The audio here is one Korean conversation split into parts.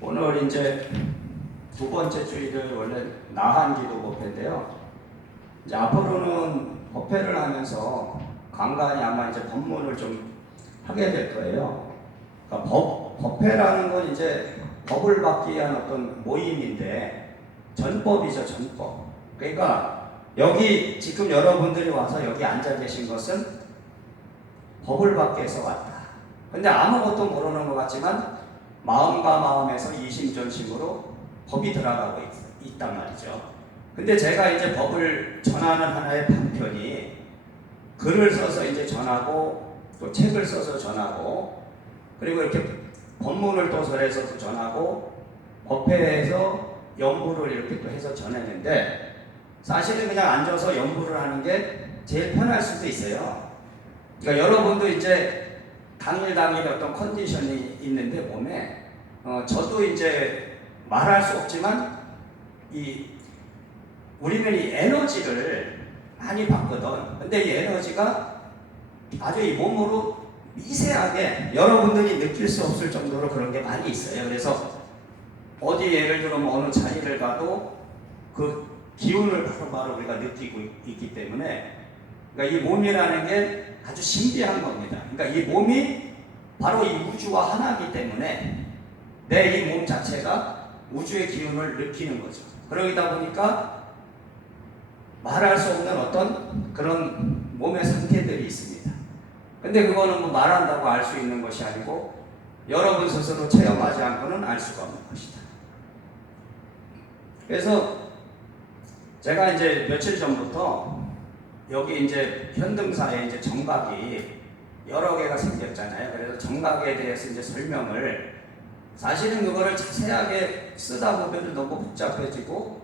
오늘 이제 두 번째 주일은 원래 나한기도 법회인데요. 이제 앞으로는 법회를 하면서 간간히 아마 이제 법문을 좀 하게 될 거예요. 그러니까 법회라는 건 이제 법을 받기 위한 어떤 모임인데 전법이죠, 전법. 그러니까 여기 지금 여러분들이 와서 여기 앉아 계신 것은 법을 받기 위해서 왔다. 근데 아무것도 모르는 것 같지만 마음과 마음에서 이심전심으로 법이 들어가고 있단 말이죠. 근데 제가 이제 법을 전하는 하나의 방편이 글을 써서 이제 전하고 또 책을 써서 전하고 그리고 이렇게 법문을 도설해서도 전하고 법회에서 연부를 이렇게 또 해서 전했는데 사실은 그냥 앉아서 연부를 하는 게 제일 편할 수도 있어요. 그러니까 여러분도 이제 당일 어떤 컨디션이 있는데 몸에 저도 이제 말할 수 없지만 우리는 이 에너지를 많이 받거든. 근데 이 에너지가 아주 이 몸으로 미세하게 여러분들이 느낄 수 없을 정도로 그런 게 많이 있어요. 그래서 어디 예를 들어 뭐 어느 자리를 가도 그 기운을 바로 우리가 느끼고 있기 때문에 그러니까 이 몸이라는 게 아주 신비한 겁니다. 그러니까 이 몸이 바로 이 우주와 하나이기 때문에 내 이 몸 자체가 우주의 기운을 느끼는 거죠. 그러다 보니까 말할 수 없는 어떤 그런 몸의 상태들이 있습니다. 근데 그거는 뭐 말한다고 알 수 있는 것이 아니고 여러분 스스로 체험하지 않고는 알 수가 없는 것이다. 그래서 제가 이제 며칠 전부터 여기 이제 현등사에 이제 정각이 여러 개가 생겼잖아요. 그래서 정각에 대해서 이제 설명을 사실은 그거를 자세하게 쓰다 보면 너무 복잡해지고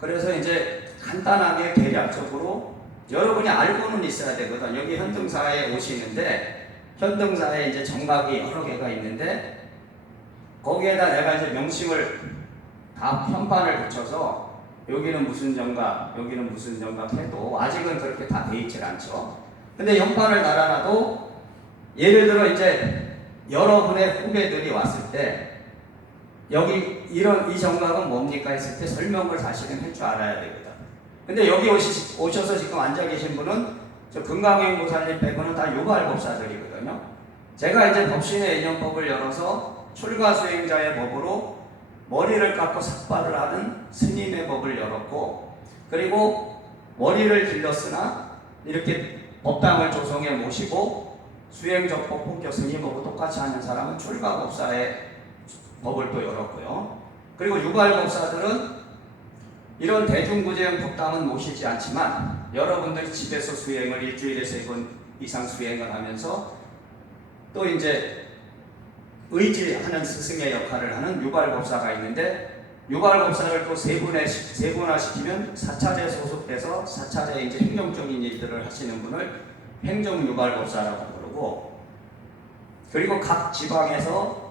그래서 이제 간단하게 대략적으로 여러분이 알고는 있어야 되거든. 여기 현등사에 오시는데 현등사에 이제 정각이 여러 개가 있는데 거기에다 내가 이제 명칭을 다 현판을 붙여서 여기는 무슨 정각, 여기는 무슨 정각 해도 아직은 그렇게 다 돼 있질 않죠. 근데 현판을 달아놔도 예를 들어 이제 여러분의 후배들이 왔을 때 여기 이 정각은 뭡니까 했을 때 설명을 사실은 할 줄 알아야 되거든. 근데 여기 오셔서 지금 앉아 계신 분은 저 금강행 보살님 빼고는 다 유발법사들이거든요. 제가 이제 법신의 인연법을 열어서 출가수행자의 법으로 머리를 깎고 삭발을 하는 스님의 법을 열었고 그리고 머리를 길렀으나 이렇게 법당을 조성해 모시고 수행적법 본격 스님하고 똑같이 하는 사람은 출가법사의 법을 또 열었고요. 그리고 유발법사들은 이런 대중구제형 법당은 모시지 않지만 여러분들이 집에서 수행을 일주일에 3번 이상 수행을 하면서 또 이제 의지하는 스승의 역할을 하는 유발법사가 있는데 유발법사를 또 세분화시키면 사찰에 소속돼서 사찰에 이제 행정적인 일들을 하시는 분을 행정유발법사라고 부르고 그리고 각 지방에서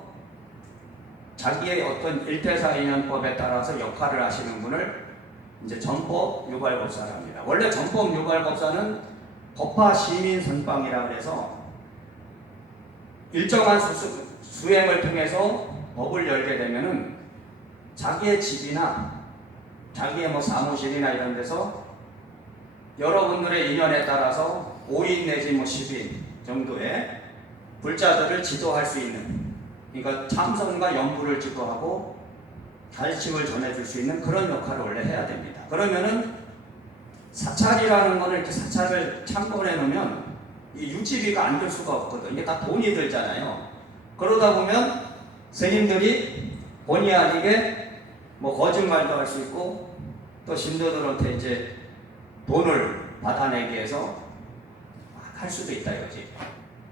자기의 어떤 일태사인연법에 따라서 역할을 하시는 분을 이제 전법유발법사랍니다. 원래 전법유발법사는 법화 시민 선방이라고 해서 일정한 수행을 통해서 법을 열게 되면은 자기의 집이나 자기의 뭐 사무실이나 이런 데서 여러분들의 인연에 따라서 5인 내지 뭐 10인 정도의 불자들을 지도할 수 있는 그러니까 참선과 연부를 지도하고 가르침을 전해줄 수 있는 그런 역할을 원래 해야 됩니다. 그러면은 사찰이라는 거는 이렇게 사찰을 창건해 놓으면 이 유지비가 안 들 수가 없거든. 이게 다 돈이 들잖아요. 그러다 보면 스님들이 본의 아니게 뭐 거짓말도 할 수 있고 또 신도들한테 이제 돈을 받아내기 위해서 할 수도 있다 이거지.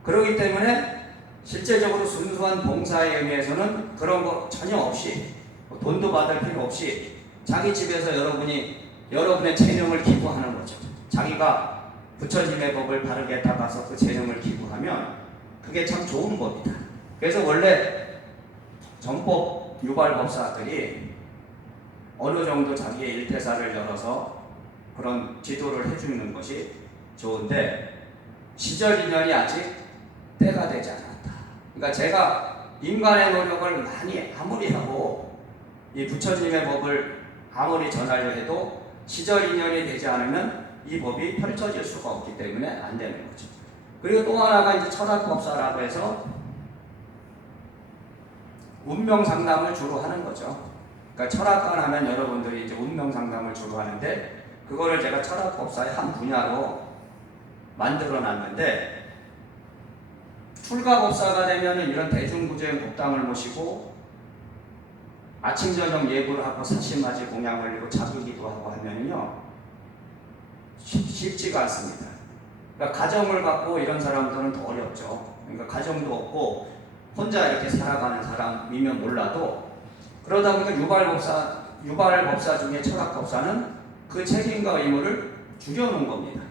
그렇기 때문에 실제적으로 순수한 봉사의 의미에서는 그런 거 전혀 없이 돈도 받을 필요 없이 자기 집에서 여러분의 재능을 기부하는 거죠. 자기가 부처님의 법을 바르게 따라서 그 재능을 기부하면 그게 참 좋은 법이다. 그래서 원래 전법 유발법사들이 어느 정도 자기의 일태사를 열어서 그런 지도를 해주는 것이 좋은데 시절 인연이 아직 때가 되지 않았다. 그러니까 제가 인간의 노력을 많이 아무리 하고 이 부처님의 법을 아무리 전하려 해도 시절 인연이 되지 않으면 이 법이 펼쳐질 수가 없기 때문에 안 되는 거죠. 그리고 또 하나가 이제 철학법사라고 해서 운명 상담을 주로 하는 거죠. 그러니까 철학관 하면 여러분들이 이제 운명 상담을 주로 하는데 그거를 제가 철학법사의 한 분야로 만들어 놨는데 출가법사가 되면은 이런 대중구제의 법당을 모시고 아침 저녁 예불을 하고 사시마지 공양을 올리고 자기기도 하고 하면요 쉽지가 않습니다. 그러니까 가정을 갖고 이런 사람들은 더 어렵죠. 그러니까 가정도 없고 혼자 이렇게 살아가는 사람이면 몰라도 그러다 보니까 유발법사 중에 철학법사는 그 책임과 의무를 줄여놓은 겁니다.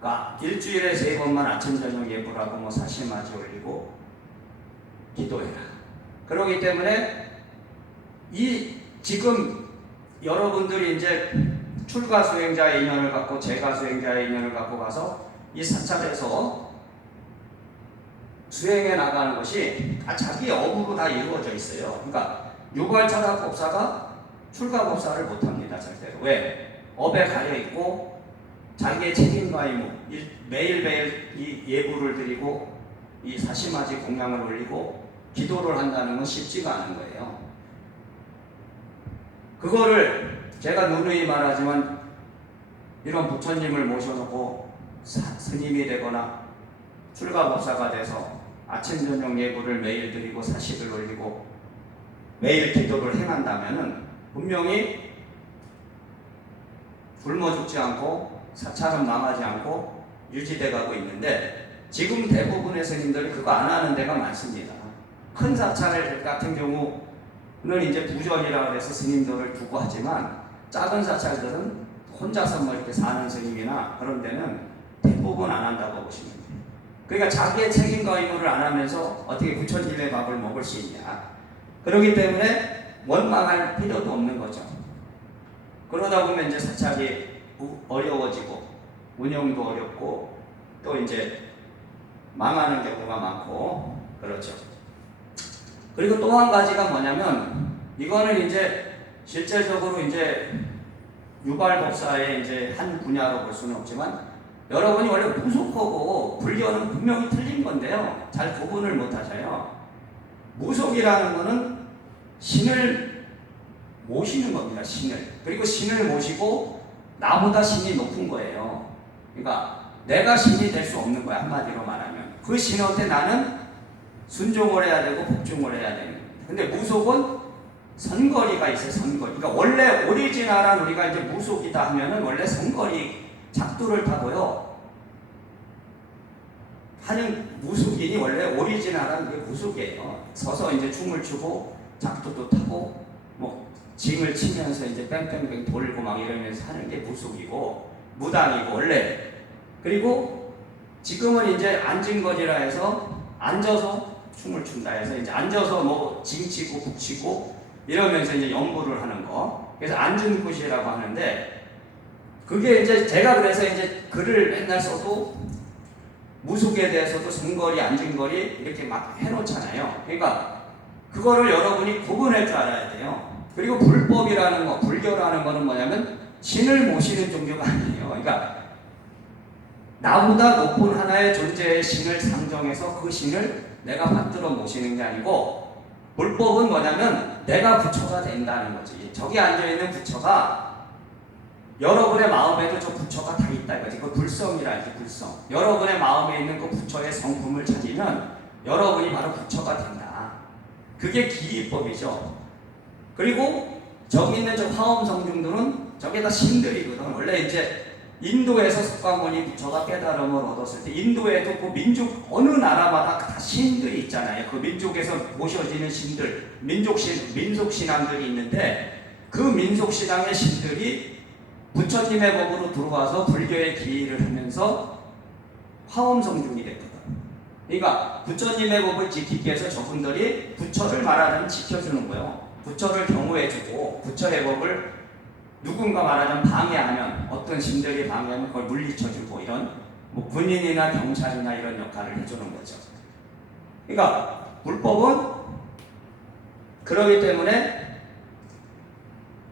그러니까 일주일에 3번만 아침 저녁 예불하고 뭐 사시마지 올리고 기도해라. 그러기 때문에 이 지금 여러분들이 이제 출가 수행자의 인연을 갖고 재가 수행자의 인연을 갖고 가서 이 사찰에서 수행해 나가는 것이 자기 업으로 다 이루어져 있어요. 그러니까 유발 철학법사가 출가법사를 못합니다. 절대로. 왜? 업에 가려 있고 자기의 책임과 의무 매일매일 이 예불을 드리고 이 사시마지 공양을 올리고 기도를 한다는 건 쉽지가 않은 거예요. 그거를 제가 누누이 말하지만 이런 부처님을 모셔놓고 스님이 되거나 출가법사가 돼서 아침 저녁 예불을 매일 드리고 사식을 올리고 매일 기도를 행한다면은 분명히 굶어 죽지 않고 사찰은 망하지 않고 유지돼 가고 있는데 지금 대부분의 스님들이 그거 안 하는 데가 많습니다. 큰 사찰 같은 경우는 이제 부전이라고 해서 스님들을 두고 하지만 작은 사찰들은 혼자서 뭐 이렇게 사는 스님이나 그런 데는 대부분 안 한다고 보시면 돼요. 그러니까 자기의 책임과 의무를 안 하면서 어떻게 부처님의 밥을 먹을 수 있냐. 그렇기 때문에 원망할 필요도 없는 거죠. 그러다 보면 이제 사찰이 어려워지고 운영도 어렵고 또 이제 망하는 경우가 많고 그렇죠. 그리고 또 한 가지가 뭐냐면 이거는 이제 실제적으로 이제 유발법사의 이제 한 분야로 볼 수는 없지만 여러분이 원래 무속하고 불교는 분명히 틀린 건데요. 잘 구분을 못 하셔요. 무속이라는 거는 신을 모시는 겁니다. 신을. 그리고 신을 모시고 나보다 신이 높은 거예요. 그러니까 내가 신이 될 수 없는 거야. 한마디로 말하면. 그 신한테 나는 순종을 해야 되고 복종을 해야 되는 거예요. 근데 무속은 선거리가 있어요. 선거리. 그러니까 원래 오리지널한 우리가 이제 무속이다 하면은 원래 선거리 작두를 타고요. 하는 무속인이 원래 오리지널한 게 무속이에요. 서서 이제 춤을 추고 작두도 타고 뭐 징을 치면서 이제 뺑뺑뺑 돌고 막 이러면서 하는 게 무속이고 무당이고 원래. 그리고 지금은 이제 앉은거리라 해서 앉아서 춤을 춘다 해서 이제 앉아서 뭐 징치고 북치고 이러면서 이제 연구를 하는 거. 그래서 앉은 굿이라고 하는데 그게 이제 제가 그래서 이제 글을 맨날 써도 무속에 대해서도 선거리, 앉은거리 이렇게 막 해놓잖아요. 그러니까 그거를 여러분이 구분할 줄 알아야 돼요. 그리고 불법이라는 거, 불교라는 거는 뭐냐면 신을 모시는 종교가 아니에요. 그러니까 나보다 높은 하나의 존재의 신을 상정해서 그 신을 내가 받들어 모시는 게 아니고 불법은 뭐냐면 내가 부처가 된다는 거지. 저기 앉아있는 부처가 여러분의 마음에도 저 부처가 다 있다 이거지. 그 불성이라지 불성. 여러분의 마음에 있는 그 부처의 성품을 찾으면 여러분이 바로 부처가 된다. 그게 기법이죠. 그리고 저기 있는 저 화엄성중들은 저게 다 신들이거든. 원래 이제 인도에서 석가모니 부처가 깨달음을 얻었을 때 인도에도 그 민족 어느 나라마다 다 신들이 있잖아요. 그 민족에서 모셔지는 신들, 민속신앙들이 있는데 그 민속신앙의 신들이 부처님의 법으로 들어와서 불교의 기일을 하면서 화엄성중이 됐거든. 그러니까 부처님의 법을 지키기 위해서 저분들이 부처를 말하자면 지켜주는 거예요. 부처를 경호해주고 부처의 법을 누군가 말하자면 방해하면 어떤 신들이 방해하면 그걸 물리쳐주고 이런 뭐 군인이나 경찰이나 이런 역할을 해주는 거죠. 그러니까 불법은 그러기 때문에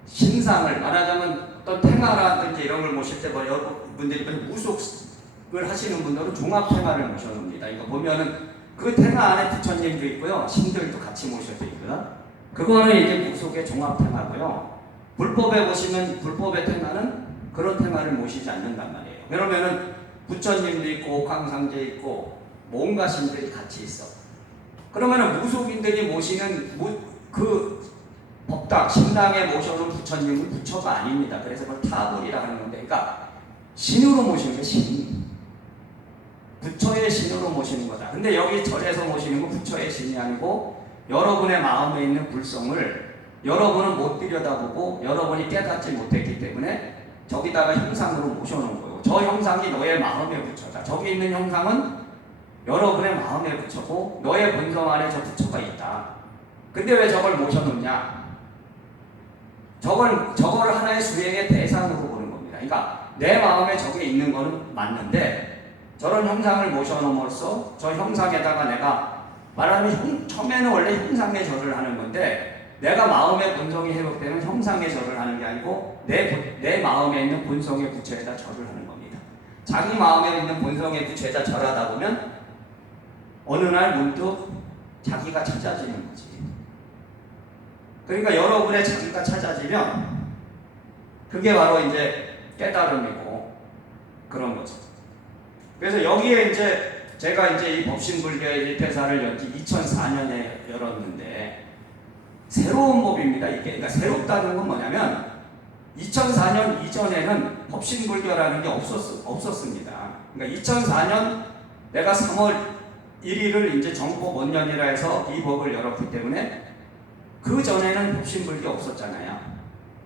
신상을 말하자면 어떤 탱화라든지 이런 걸 모실 때 여러분들이 무속을 하시는 분들은 종합탱화를 모셔놓습니다. 이거 보면은 그 탱화 안에 부처님도 있고요, 신들도 같이 모셔져 있거든. 그거는 이제 무속의 종합탱화고요. 불법에 보시면 불법의 탱화는 그런 탱화를 모시지 않는단 말이에요. 그러면은 부처님도 있고 옥황상제 있고 온갖 신들이 같이 있어. 그러면은 무속인들이 모시는 그 법당, 신당에 모셔놓은 부처님은 부처가 아닙니다. 그래서 그걸 타불이라 하는 건데, 그러니까 신으로 모시는 게 신. 부처의 신으로 모시는 거다. 근데 여기 절에서 모시는 건 부처의 신이 아니고 여러분의 마음에 있는 불성을 여러분은 못 들여다보고 여러분이 깨닫지 못했기 때문에 저기다가 형상으로 모셔놓은 거예요. 저 형상이 너의 마음의 부처다. 저기 있는 형상은 여러분의 마음의 부처고 너의 본성 안에 저 부처가 있다. 근데 왜 저걸 모셔놓냐? 저거를 하나의 수행의 대상으로 보는 겁니다. 그러니까 내 마음에 저게 있는 거는 맞는데 저런 형상을 모셔놓음으로써 저 형상에다가 내가 말하면 처음에는 원래 형상의 절을 하는 건데 내가 마음의 본성이 회복되면 형상의 절을 하는 게 아니고 내 마음에 있는 본성의 부처에다 절을 하는 겁니다. 자기 마음에 있는 본성의 부처에다 절하다 보면 어느 날 문득 자기가 찾아지는 거지. 그러니까 여러분의 자기가 찾아지면 그게 바로 이제 깨달음이고 그런 거죠. 그래서 여기에 이제 제가 이제 이 법신불교의 1회사를 2004년에 열었는데 새로운 법입니다. 이게 그러니까 새롭다는 건 뭐냐면 2004년 이전에는 법신불교라는 게 없었습니다. 그러니까 2004년 내가 3월 1일을 이제 정법 원년이라 해서 이 법을 열었기 때문에 그 전에는 법신불교 없었잖아요.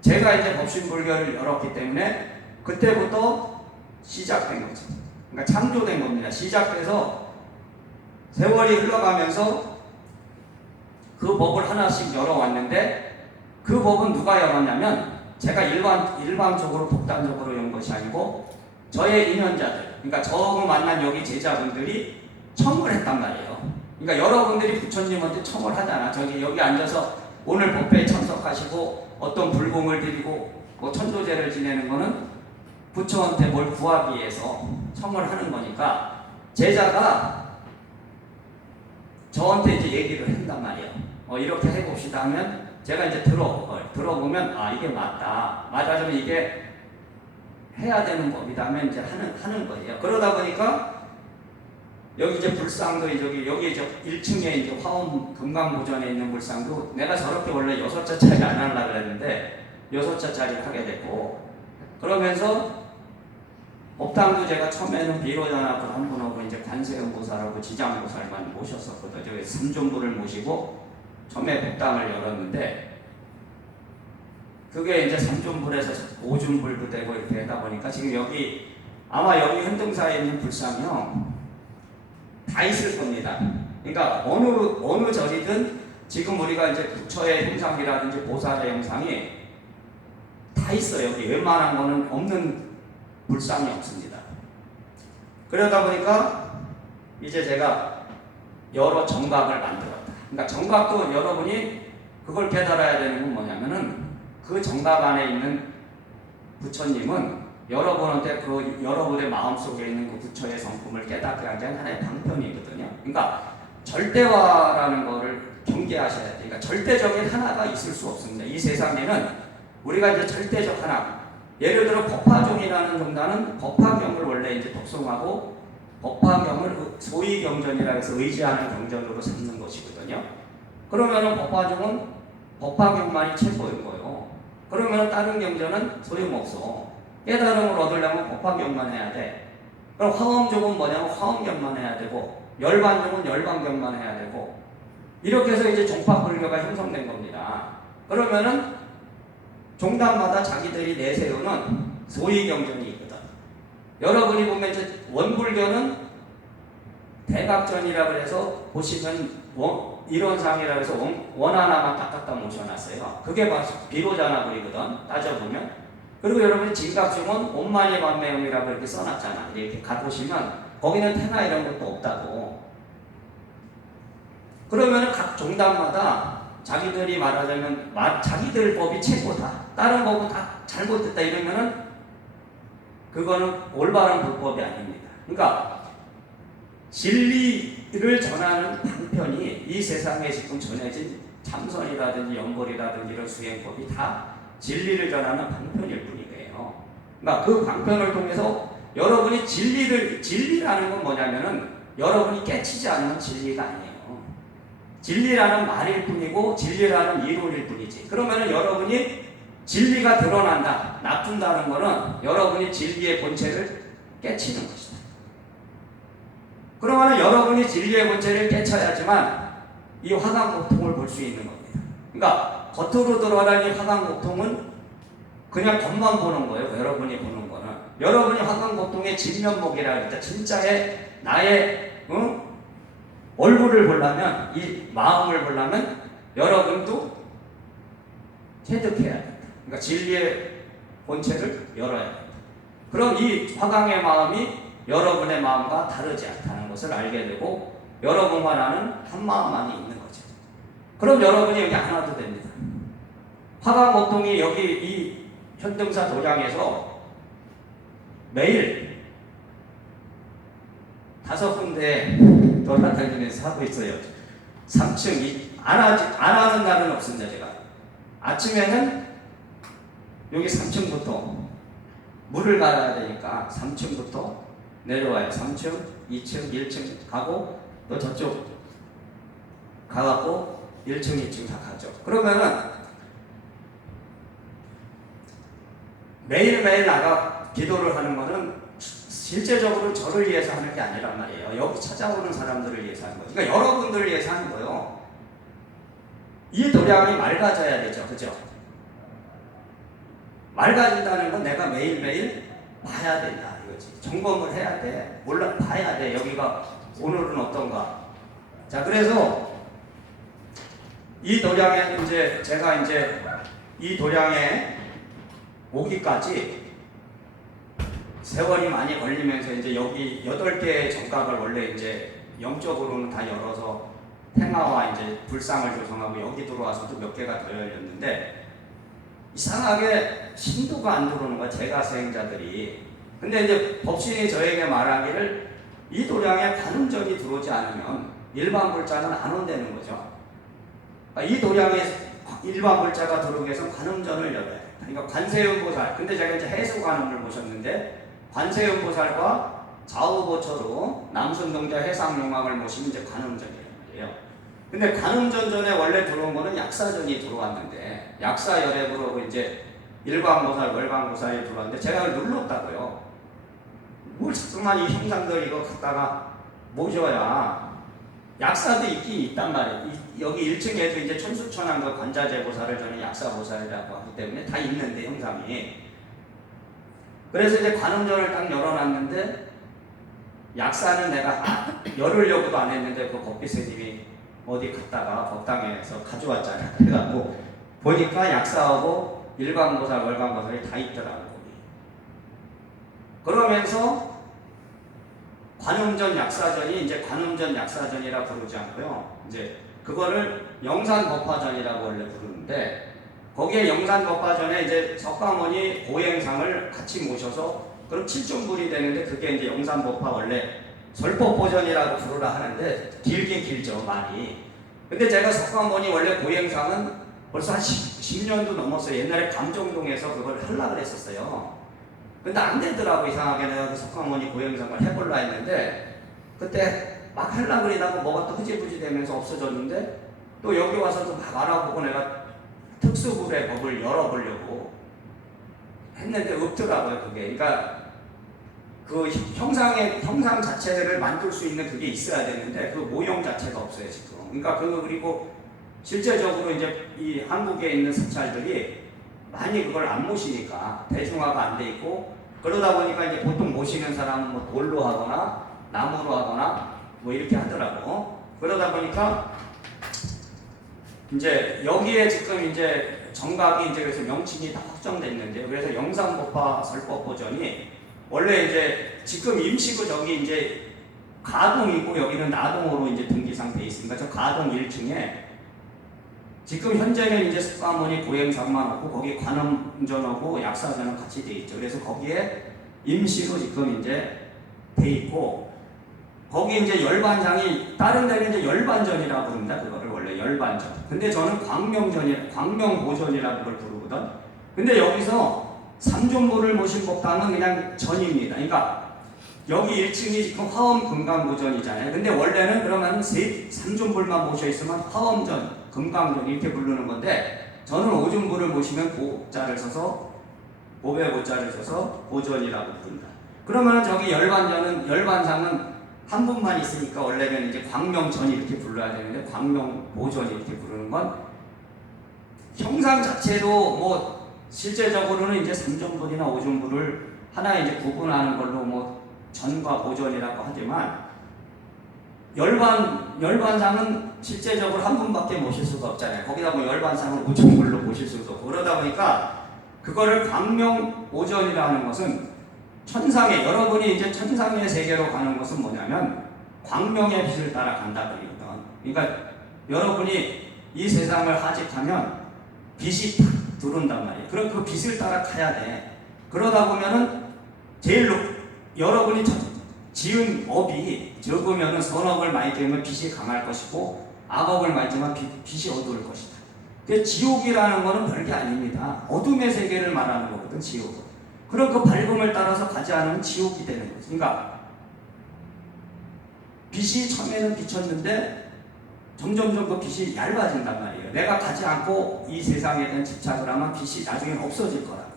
제가 이제 법신불교를 열었기 때문에 그때부터 시작된 거죠. 그러니까 창조된 겁니다. 시작돼서 세월이 흘러가면서 그 법을 하나씩 열어왔는데 그 법은 누가 열었냐면 제가 일방적으로 독단적으로 연 것이 아니고 저의 인연자들, 그러니까 저하고 만난 여기 제자분들이 청을 했단 말이에요. 그러니까 여러분들이 부처님한테 청을 하잖아. 여기 앉아서 오늘 법회에 참석하시고 어떤 불공을 드리고 뭐 천도제를 지내는 거는 부처한테 뭘 구하기 위해서 청을 하는 거니까 제자가 저한테 이제 얘기를 한단 말이에요. 이렇게 해봅시다 하면 제가 이제 들어보면 아 이게 맞다. 맞아주면 이게 해야 되는 법이다 하면 이제 하는 거예요. 그러다 보니까 여기 이제 불상도 여기 저 1층에 이제 화엄 금강보전에 있는 불상도 내가 저렇게 원래 6자짜리 안 하려고 했는데 6자짜리를 하게 됐고 그러면서 법당도 제가 처음에는 비로자나불 한 분하고 이제 관세음보살하고 지장보살만 모셨었거든요. 저기 삼존부를 모시고 처음에 법당을 열었는데 그게 이제 삼존불에서 오존불도 되고 이렇게 하다 보니까 지금 아마 여기 현등사에 있는 불상이요 다 있을 겁니다. 그러니까 어느 절이든 지금 우리가 이제 부처의 형상이라든지 보살의 형상이 다 있어요. 여기 웬만한 거는 없는 불상이 없습니다. 그러다 보니까 이제 제가 여러 정각을 만들었다. 그러니까 정각도 여러분이 그걸 깨달아야 되는 건 뭐냐면은 그 정각 안에 있는 부처님은 여러분한테 여러분의 마음속에 있는 그 부처의 성품을 깨닫게 하는 게 하나의 방편이거든요. 그러니까 절대화라는 거를 경계하셔야 돼요. 그러니까 절대적인 하나가 있을 수 없습니다. 이 세상에는 우리가 이제 절대적 하나, 예를 들어 법화종이라는 정단은 법화경을 원래 이제 독송하고 법화경을 소위 경전이라 해서 의지하는 경전으로 삼는 것이거든요. 그러면은 법화종은 법화경만이 최고인 거예요. 그러면 다른 경전은 소용없어. 깨달음을 얻으려면 법화경만 해야 돼. 그럼 화엄종은 뭐냐면 화엄경만 해야 되고 열반종은 열반경만 해야 되고 이렇게 해서 이제 종파불교가 형성된 겁니다. 그러면은 종단마다 자기들이 내세우는 소위경전이 있거든. 여러분이 보면 이제 원불교는 대각전이라 그래서 보시면 일원상이라 해서 원 하나만 딱 갖다 모셔놨어요. 그게 비로자나불이거든. 따져보면. 그리고 여러분이 진각중은 온만이 반매음이라고 이렇게 써놨잖아. 이렇게 가보시면 거기는 태나 이런 것도 없다고. 그러면 각 종단마다 자기들이 말하자면 자기들 법이 최고다, 다른 법은 다 잘못됐다 이러면은 그거는 올바른 불법이 아닙니다. 그러니까 진리를 전하는 방편이 이 세상에 지금 전해진 참선이라든지 연골이라든지 이런 수행법이 다 진리를 전하는 방편일 뿐이에요. 그러니까 그 방편을 통해서 여러분이 진리라는 건 뭐냐면은 여러분이 깨치지 않는 진리가 아니에요. 진리라는 말일 뿐이고 진리라는 이론일 뿐이지. 그러면은 여러분이 진리가 드러난다, 나쁜다는 거는 여러분이 진리의 본체를 깨치는 것이다. 그러면은 여러분이 진리의 본체를 깨쳐야지만 이 화강목통을 볼 수 있는 겁니다. 그러니까 겉으로 드러나는 이 화강목통은 그냥 겉만 보는 거예요. 여러분이 보는 거는. 여러분이 화강목통의 진면목이라 그랬다. 진짜의 나의 얼굴을 보려면, 이 마음을 보려면 여러분도 체득해야 된다. 그러니까 진리의 본체를 열어야 된다. 그럼 이 화강의 마음이 여러분의 마음과 다르지 않다는 것을 알게 되고 여러분과 나는 한 마음만이 있는 거죠. 그럼 여러분이 여기 안 와도 됩니다. 화강목통이 여기 이 현등사 도량에서 매일 5군데 돌아다니면서 하고 있어요. 3층 안 하는 날은 없습니다. 제가 아침에는 여기 3층부터 물을 갈아야 되니까 3층부터 내려와요. 3층, 2층, 1층 가고 또 저쪽 가갖고 1층, 2층 다 가죠. 그러면은 매일매일 나가 기도를 하는 거는 실제적으로 저를 위해서 하는 게 아니란 말이에요. 여기 찾아오는 사람들을 위해서 하는 거예요. 그러니까 여러분들을 위해서 하는 거예요. 이 도량이 맑아져야 되죠. 그죠? 맑아진다는 건 내가 매일매일 봐야 된다 이거지. 점검을 해야 돼. 봐야 돼. 여기가 오늘은 어떤가. 자, 그래서 이 도량에 제가 이 도량에 오기까지 세월이 많이 걸리면서 여기 8개의 정각을 원래 영적으로는 다 열어서 팽화와 불상을 조성하고 여기 들어와서도 몇 개가 더 열렸는데 이상하게 신도가 안 들어오는 거야, 제가 수행자들이. 근데 법신이 저에게 말하기를 이 도량에 관음전이 들어오지 않으면 일반 불자는 안 온다는 거죠. 이 도량에 일반 불자가 들어오기 위해서 관음전을 열어야 돼. 그러니까 관세음보살, 근데 제가 해수 관음을 모셨는데 관세음보살과 좌우보처로 남순동자 해상용왕을 모시면 관음전이란 말이에요. 근데 관음전 전에 원래 들어온 거는 약사전이 들어왔는데 약사열애부로 일광보살, 월광보살이 들어왔는데 제가 그걸 눌렀다고요. 뭘 자꾸만 이 형상들 이거 갖다가 모셔야 약사도 있긴 있단 말이에요. 여기 1층에도 천수천왕 관자재보살을 저는 약사보살이라고 하기 때문에 다 있는데 형상이. 그래서 관음전을 딱 열어놨는데 약사는 내가 열으려고도 안 했는데 그 법비스님이 어디 갔다가 법당에서 가져왔잖아요. 그래갖고 보니까 약사하고 일광보살, 월광보살이 다 있더라고. 그러면서 관음전 약사전이 관음전 약사전이라 부르지 않고요. 그거를 영산법화전이라고 원래 부르는데 거기에 영산법화전에 석가모니 고행상을 같이 모셔서 그럼 7종불이 되는데 그게 영산법화 원래 설법보전이라고 부르라 하는데 길긴 길죠, 말이. 근데 제가 석가모니 원래 고행상은 벌써 한 10년도 넘었어요. 옛날에 감정동에서 그걸 하려고 그랬었어요. 근데 안 되더라고. 이상하게 내가 그 석가모니 고행상을 해볼라 했는데 그때 막 하려고 그러다가 뭐가 또 흐지부지 되면서 없어졌는데 또 여기 와서도 막 알아보고 내가 특수불의 법을 열어보려고 했는데 없더라고요, 그게. 그러니까 그 형상 자체를 만들 수 있는 그게 있어야 되는데 그 모형 자체가 없어요, 지금. 그러니까 그리고 실제적으로 이 한국에 있는 사찰들이 많이 그걸 안 모시니까 대중화가 안 돼 있고 그러다 보니까 보통 모시는 사람은 뭐 돌로 하거나 나무로 하거나 뭐 이렇게 하더라고. 그러다 보니까 여기에 지금 정각이 그래서 명칭이 다 확정됐는데요. 그래서 영산법화 설법보전이 원래 지금 임시고 저기 가동이 있고 여기는 나동으로 이제 등기상 돼 있으니까 저 가동 1층에 지금 현재는 이제 석가모니 고행상만 없고 거기 관음전하고 약사전은 같이 돼 있죠. 그래서 거기에 임시로 지금 이제 돼 있고 거기 이제 열반상이 다른 데는 이제 열반전이라고 부릅니다. 그거를 원래 열반전. 근데 저는 광명보전이라고 그걸 부르거든. 근데 여기서 삼존부를 모신 법당은 그냥 전입니다. 그러니까 여기 1층이 지금 화엄 금강보전이잖아요. 근데 원래는 그러면 삼존불만 모셔 있으면 화엄전, 금강전 이렇게 부르는 건데 저는 오존부를 모시면 보자를 써서 보배 보자를 써서 보전이라고 부른다. 그러면 저기 열반상은 한 분만 있으니까 원래는 이제 광명전이 이렇게 불러야 되는데 광명보전이 이렇게 부르는 건 형상 자체도 뭐 실제적으로는 이제 삼존불이나 오존불을 하나 이제 구분하는 걸로 뭐 전과 보전이라고 하지만 열반상은 실제적으로 한 분밖에 모실 수가 없잖아요. 거기다 뭐 열반상을 오존불로 모실 수도 없고 그러다 보니까 그거를 광명오전이라는 것은 천상의 여러분이 이제 천상의 세계로 가는 것은 뭐냐면 광명의 빛을 따라 간다 그러거든. 그러니까 여러분이 이 세상을 하직하면 빛이 탁 들어온단 말이에요. 그럼 그 빛을 따라 가야 돼. 그러다 보면은 여러분이 지은 업이 적으면은 선업을 많이 들면 빛이 강할 것이고 악업을 많이 들면 빛이 어두울 것이다. 그 지옥이라는 것은 별게 아닙니다. 어둠의 세계를 말하는 거거든, 지옥은. 그럼 그 밝음을 따라서 가지 않으면 지옥이 되는 거지. 그러니까 빛이 처음에는 비쳤는데 점점점 그 빛이 얇아진단 말이에요. 내가 가지 않고 이 세상에 대한 집착을 하면 빛이 나중에 없어질 거라고.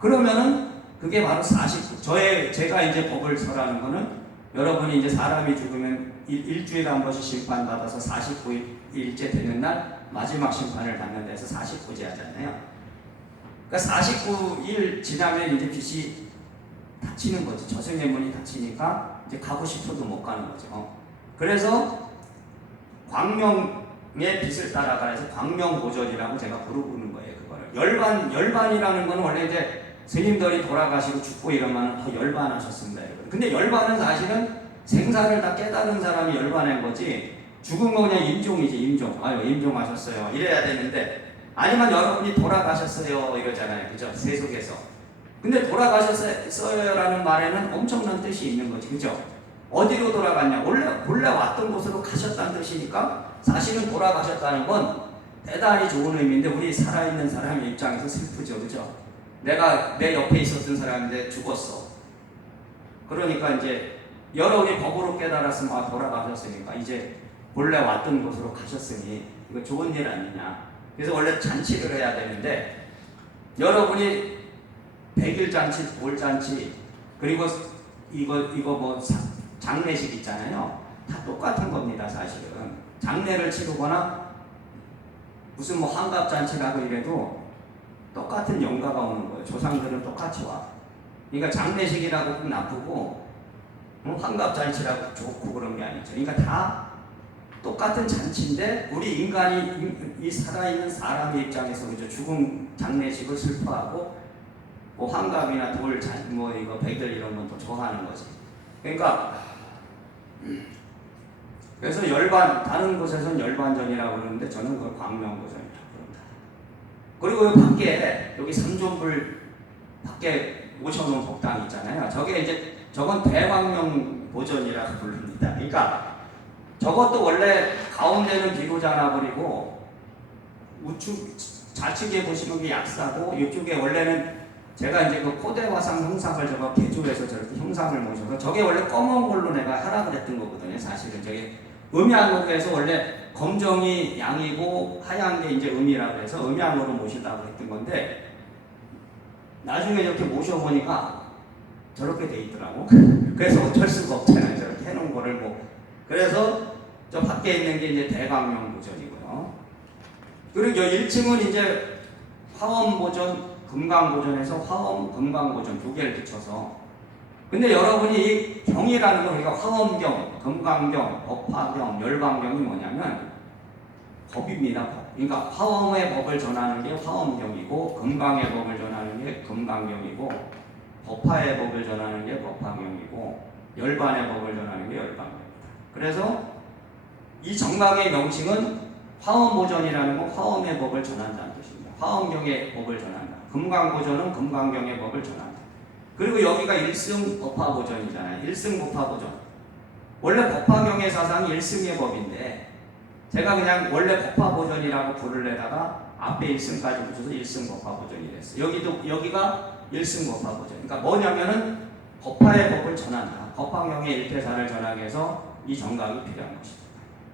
그러면은 그게 바로 49. 제가 이제 법을 설하는 거는 여러분이 이제 사람이 죽으면 일주일에 한 번씩 심판받아서 49일째 되는 날 마지막 심판을 받는 데서 49제 하잖아요. 그러니까 49일 지나면 이제 빛이 닫히는 거지. 저승의 문이 닫히니까 이제 가고 싶어도 못 가는 거죠. 그래서 광명의 빛을 따라가 해서 광명보전이라고 제가 부르는 거예요. 그거를. 열반이라는 거는 원래 이제 스님들이 돌아가시고 죽고 이러면 더 열반하셨습니다. 여러분. 근데 열반은 사실은 생사를 다 깨달은 사람이 열반한 거지 죽은 거 그냥 임종이지. 임종. 아유 임종하셨어요. 이래야 되는데 아니면 여러분이 돌아가셨어요 이러잖아요. 그죠? 세속에서. 근데 돌아가셨어요라는 말에는 엄청난 뜻이 있는 거지. 그죠? 어디로 돌아갔냐? 원래 왔던 곳으로 가셨다는 뜻이니까 사실은 돌아가셨다는 건 대단히 좋은 의미인데 우리 살아있는 사람의 입장에서 슬프죠. 그죠? 내가 내 옆에 있었던 사람인데 죽었어. 그러니까 이제 여러분이 법으로 깨달았으면 돌아가셨으니까 이제 본래 왔던 곳으로 가셨으니 이거 좋은 일 아니냐. 그래서 원래 잔치를 해야 되는데 여러분이 백일잔치, 돌잔치 그리고 이거 뭐 장례식 있잖아요. 다 똑같은 겁니다. 사실은 장례를 치르거나 무슨 뭐 환갑잔치라고 이래도 똑같은 영가가 오는 거예요. 조상들은 똑같이 와. 그러니까 장례식이라고 꼭 나쁘고 환갑잔치라고 좋고 그런 게 아니죠. 그러니까 다 똑같은 잔치인데 우리 인간이 이 살아있는 사람의 입장에서 그죠? 죽은 장례식을 슬퍼하고 뭐 환갑이나 뭐 이거 백일 이런 건 또 좋아하는 거지. 그러니까 그래서 다른 곳에서는 열반전이라고 그러는데 저는 그걸 광명보전이라고 그럽니다. 그리고 여기 밖에 여기 삼존불 밖에 모셔놓은 법당 있잖아요. 저건 대광명보전이라고 부릅니다. 그러니까 저것도 원래 가운데는 비로자나 버리고 우측 좌측에 보시면 게 약사고 이쪽에 원래는 제가 이제 그 포대화상 형상을 제가 개조해서 저렇게 형상을 모셔서 저게 원래 검은 걸로 내가 하라 그랬던 거거든요. 사실은 저게 음양으로 해서 원래 검정이 양이고 하얀 게 이제 음이라고 해서 음양으로 모시려고 했던 건데 나중에 이렇게 모셔보니까 저렇게 돼 있더라고. 그래서 어쩔 수가 없잖아요. 저렇게 해놓은 거를 뭐. 그래서 저 밖에 있는 게 이제 대광명보전이고요. 그리고 1층은 이제 화엄보전, 금강보전에서 화엄, 금강보전 두 개를 붙여서. 근데 여러분이 이 경이라는 거 우리가 화엄경, 금강경, 법화경, 열반경이 뭐냐면 법입니다. 법. 그러니까 화엄의 법을 전하는 게 화엄경이고 금강의 법을 전하는 게 금강경이고 법화의 법을 전하는 게 법화경이고 열반의 법을 전하는 게 열반입니다. 그래서 이 정각의 명칭은 화엄보전이라는 건 화엄의 법을 전한다는 뜻입니다. 화엄경의 법을 전한다. 금강보전은 금강경의 법을 전한다. 그리고 여기가 일승법화보전이잖아요. 일승법화보전. 원래 법화경의 사상이 일승의 법인데 제가 그냥 원래 법화보전이라고 부르려다가 앞에 일승까지 붙여서 일승법화보전이 됐어요. 여기가 일승법화보전. 그러니까 뭐냐면은 법화의 법을 전한다. 법화경의 일대사를 전하기 위해서 이 정각이 필요한 것입니다.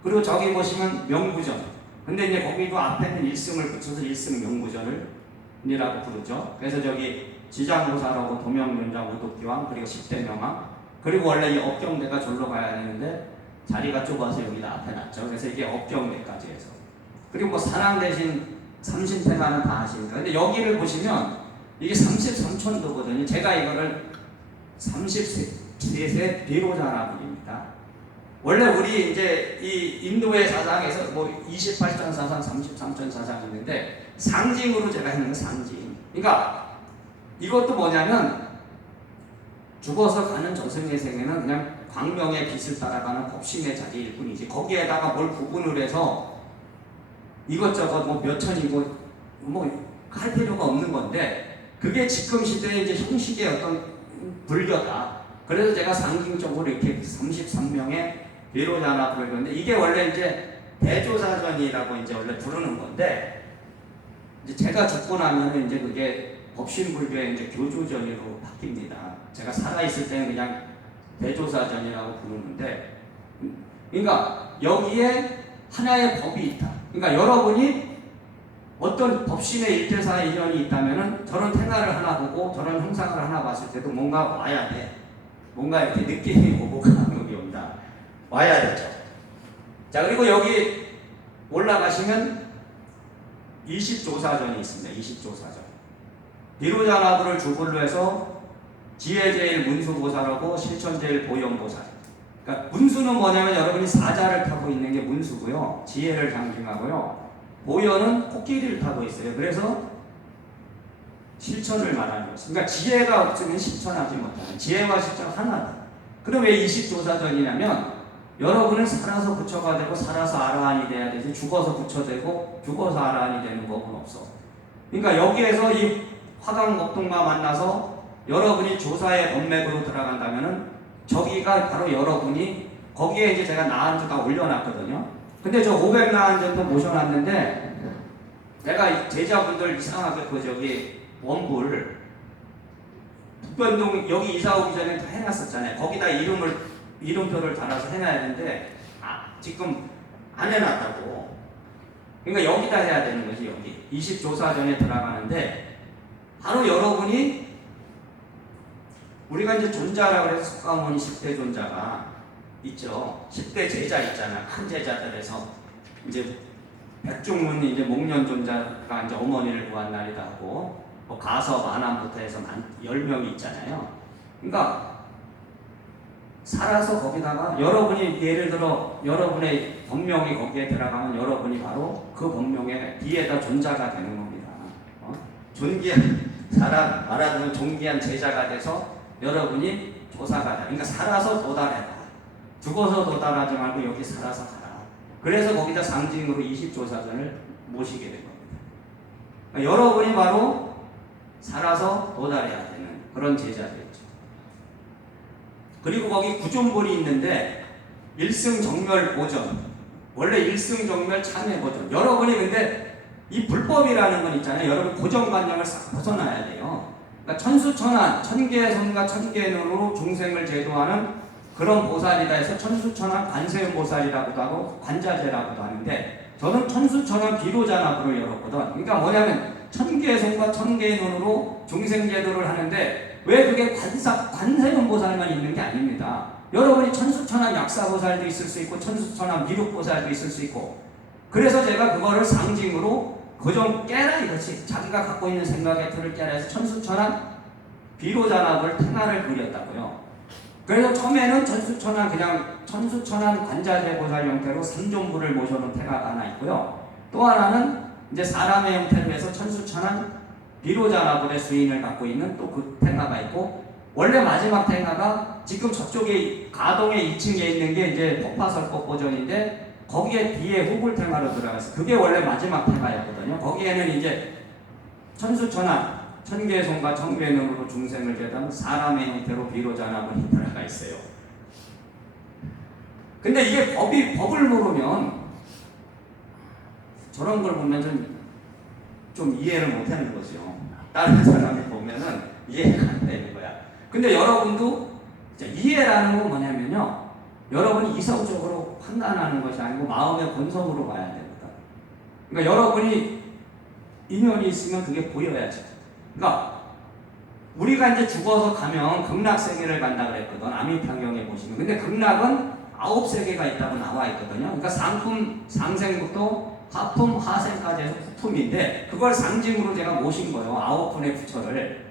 그리고 저기 보시면 명구전. 근데 이제 거기도 앞에는 일승을 붙여서 일승 명구전이라고 부르죠. 그래서 저기 지장보살하고 도명론장 오독기왕 그리고 10대 명왕 그리고 원래 이 업경대가 절로 가야 되는데 자리가 좁아서 여기다 앞에 놨죠. 그래서 이게 업경대까지 해서 그리고 뭐 사랑 대신 삼신패가는 다 하시니까 근데 여기를 보시면 이게 33천도거든요. 제가 이거를 33세 비로자나분입니다. 원래 우리 이제 이 인도의 사상에서 뭐 28전 사상, 33전 사상이 있는데 상징으로 제가 했는 건 상징. 그러니까 이것도 뭐냐면 죽어서 가는 저승의 세계는 그냥 광명의 빛을 따라가는 법심의 자리일 뿐이지 거기에다가 뭘 구분을 해서 이것저것 뭐 몇 천이고 뭐 할 필요가 없는 건데 그게 지금 시대의 이제 형식의 어떤 불교다. 그래서 제가 상징적으로 이렇게 33명의 비로자나불을 그런데 이게 원래 이제 대조사전이라고 이제 원래 부르는 건데 이제 제가 죽고 나면은 이제 그게 법신불교의 이제 교조전으로 바뀝니다. 제가 살아있을 때는 그냥 대조사전이라고 부르는데 그러니까 여기에 하나의 법이 있다. 그러니까 여러분이 어떤 법신의 일대사의 인연이 있다면은 저런 태나를 하나 보고 저런 형상을 하나 봤을 때도 뭔가 와야 돼. 뭔가 이렇게 느낌이 오고 감흥이 온다. 와야 되죠. 자 그리고 여기 올라가시면 20조사전이 있습니다. 20조사전. 비로자나불을 주불로 해서 지혜제일 문수보살하고 실천제일 보현보살. 그러니까 문수는 뭐냐면 여러분이 사자를 타고 있는 게 문수고요. 지혜를 상징하고요. 보현은 코끼리를 타고 있어요. 그래서 실천을 말하는 것입니다. 그러니까 지혜가 없으면 실천하지 못하는 지혜와 실천 하나다. 그럼 왜 20조사전이냐면 여러분은 살아서 부처가 되고 살아서 아라한이 돼야 되지 죽어서 부처되고 죽어서 아라한이 되는 법은 없어. 그러니까 여기에서 이 화강법동과 만나서 여러분이 조사의 법맥으로 들어간다면은 저기가 바로 여러분이 거기에 이제 제가 나한주 다 올려놨거든요. 근데 저 500나한전도 모셔놨는데 내가 제자분들 이상하게 그 저기 원불 북변동 여기 이사 오기 전에 다 해놨었잖아요. 거기다 이름표를 달아서 해놔야 되는데 지금 안 해놨다고. 그러니까 여기다 해야 되는 거지. 여기 20조사전에 들어가는데 바로 여러분이 우리가 이제 존자라고 해서 석가모니 10대 존자가 있죠. 10대 제자 있잖아. 큰 제자들에서 이제 백중문 이제 목련 존자가 이제 어머니를 구한 날이다 하고 뭐 가섭 안암부터 해서 10명이 있잖아요. 그러니까 살아서 거기다가 여러분이 예를 들어 여러분의 법명이 거기에 들어가면 여러분이 바로 그 법명의 뒤에다 존자가 되는 겁니다. 존귀한 사람 말하자면 존귀한 제자가 돼서 여러분이 조사가 돼. 그러니까 살아서 도달해라. 죽어서 도달하지 말고 여기 살아서 가라. 그래서 거기다 상징으로 20조사전을 모시게 된 겁니다. 그러니까 여러분이 바로 살아서 도달해야 되는 그런 제자들이죠. 그리고 거기 구존볼이 있는데 일승정멸보전 원래 일승정멸 참회보전 여러분이 근데 이 불법이라는 건 있잖아요. 여러분 고정관념을 싹 벗어나야 돼요. 그러니까 천수천안 천개의 손과 천개의 눈으로 중생을 제도하는 그런 보살이다 해서 천수천안 관세음보살이라고도 하고 관자재라고도 하는데 저는 천수천안 비로자나불을 열었거든. 그러니까 뭐냐면 천개의 손과 천개의 눈으로 중생 제도를 하는데 왜 그게 관세음보살만 있는 게 아닙니다. 여러분이 천수천안 약사보살도 있을 수 있고 천수천안 미륵보살도 있을 수 있고 그래서 제가 그거를 상징으로 그좀 깨라 이거지. 자기가 갖고 있는 생각의 틀을 깨라 해서 천수천안 비로자나불 태나를 그렸다고요. 그래서 처음에는 천수천안 그냥 천수천안 관자재보살 형태로 삼존부를 모셔놓은 태가가 하나 있고요. 또 하나는 이제 사람의 형태로 해서 천수천안 비로자나불의 수인을 갖고 있는 또 그 태가가 있고 원래 마지막 태가가 지금 저쪽에 가동의 2층에 있는 게 이제 폭파설법 버전인데 거기에 뒤에 후불태가로 들어가서 그게 원래 마지막 태가였거든요. 거기에는 이제 천수천안, 천개의 손과 천개의 눈으로 중생을 제다는 사람의 형태로 비로자나고 들어가 있어요. 근데 이게 법을 모르면 저런 걸 보면 좀 이해를 못하는 거죠. 다른 사람이 보면은 이해가 안 되는 거야. 근데 여러분도 이해라는 건 뭐냐면요. 여러분이 이성적으로 판단하는 것이 아니고 마음의 본성으로 봐야 됩니다. 그러니까 여러분이 인연이 있으면 그게 보여야지. 그러니까 우리가 이제 죽어서 가면 극락세계를 간다 그랬거든. 아미타경에 보시면. 근데 극락은 9세계가 있다고 나와 있거든요. 그러니까 상품, 상생부터 하품, 하생까지 해서 후품인데 그걸 상징으로 제가 모신 거예요. 9분의 부처를.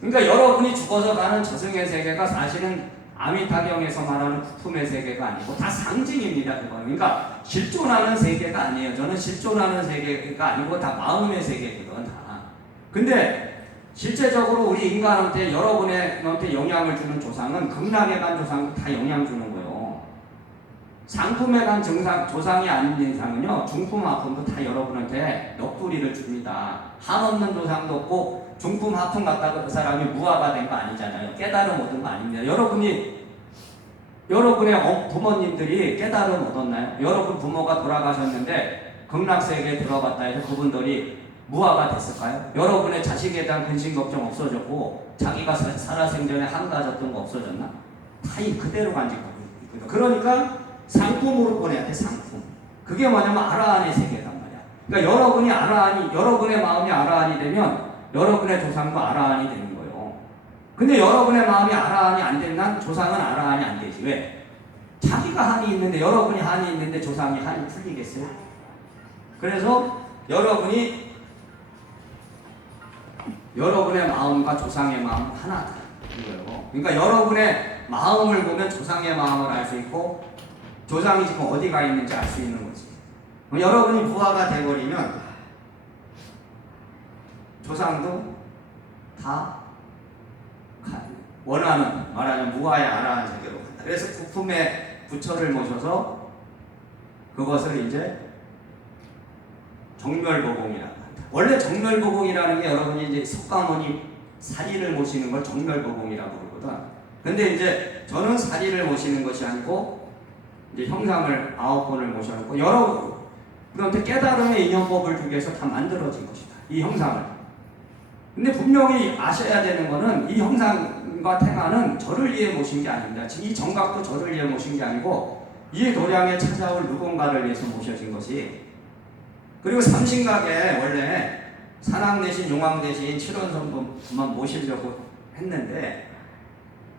그러니까 여러분이 죽어서 가는 저승의 세계가 사실은 아미타경에서 말하는 후품의 세계가 아니고 다 상징입니다. 그거는. 그러니까 실존하는 세계가 아니에요. 저는 실존하는 세계가 아니고 다 마음의 세계거든. 다. 근데 실제적으로 우리 인간한테 여러분한테 영향을 주는 조상은 극락에 간 조상도 다 영향 주는 거예요. 상품에 간 조상이 아닌 이상은요 중품 하품도 다 여러분한테 옆구리를 줍니다. 한없는 조상도 없고 중품 하품 갔다가 그 사람이 무화가 된 거 아니잖아요. 깨달음 얻은 거 아닙니다. 여러분의 부모님들이 깨달음 얻었나요? 여러분 부모가 돌아가셨는데 극락세계에 들어갔다 해서 그분들이 무화가 됐을까요? 여러분의 자식에 대한 근심 걱정 없어졌고 자기가 살아생전에 한가졌던 거 없어졌나? 다 그대로 간직하고 있거든요. 그러니까 상품으로 보내야 돼. 상품. 그게 뭐냐면 아라한의 세계란 말이야. 그러니까 여러분의 마음이 아라한이 되면 여러분의 조상도 아라한이 되는 거예요. 근데 여러분의 마음이 아라한이 안 되면 조상은 아라한이 안 되지. 왜? 자기가 한이 있는데 여러분이 한이 있는데 조상이 한이 풀리겠어요? 그래서 여러분의 마음과 조상의 마음은 하나다. 이거예요. 그러니까 여러분의 마음을 보면 조상의 마음을 알 수 있고 조상이 지금 어디가 있는지 알 수 있는 거지. 여러분이 무화가 돼버리면 조상도 다 원하는 말하자면 무화의 아라한 세계로 간다. 그래서 부품의 부처를 모셔서 그것을 이제 정멸보공이라고 한다. 원래 정멸보공이라는 게 여러분이 이제 석가모니 사리를 모시는 걸 정멸보공이라고 부르거든. 근데 이제 저는 사리를 모시는 것이 아니고 이제 형상을 9번을 모셔놓고 여러분한테 깨달음의 인연법을 주기 위해서 다 만들어진 것이다. 이 형상을. 근데 분명히 아셔야 되는 거는 이 형상과 태가는 저를 위해 모신 게 아닙니다. 이 정각도 저를 위해 모신 게 아니고 이 도량에 찾아올 누군가를 위해서 모셔진 것이. 그리고 삼신각에 원래 산왕 대신 용왕 대신 칠원성도만 모시려고 했는데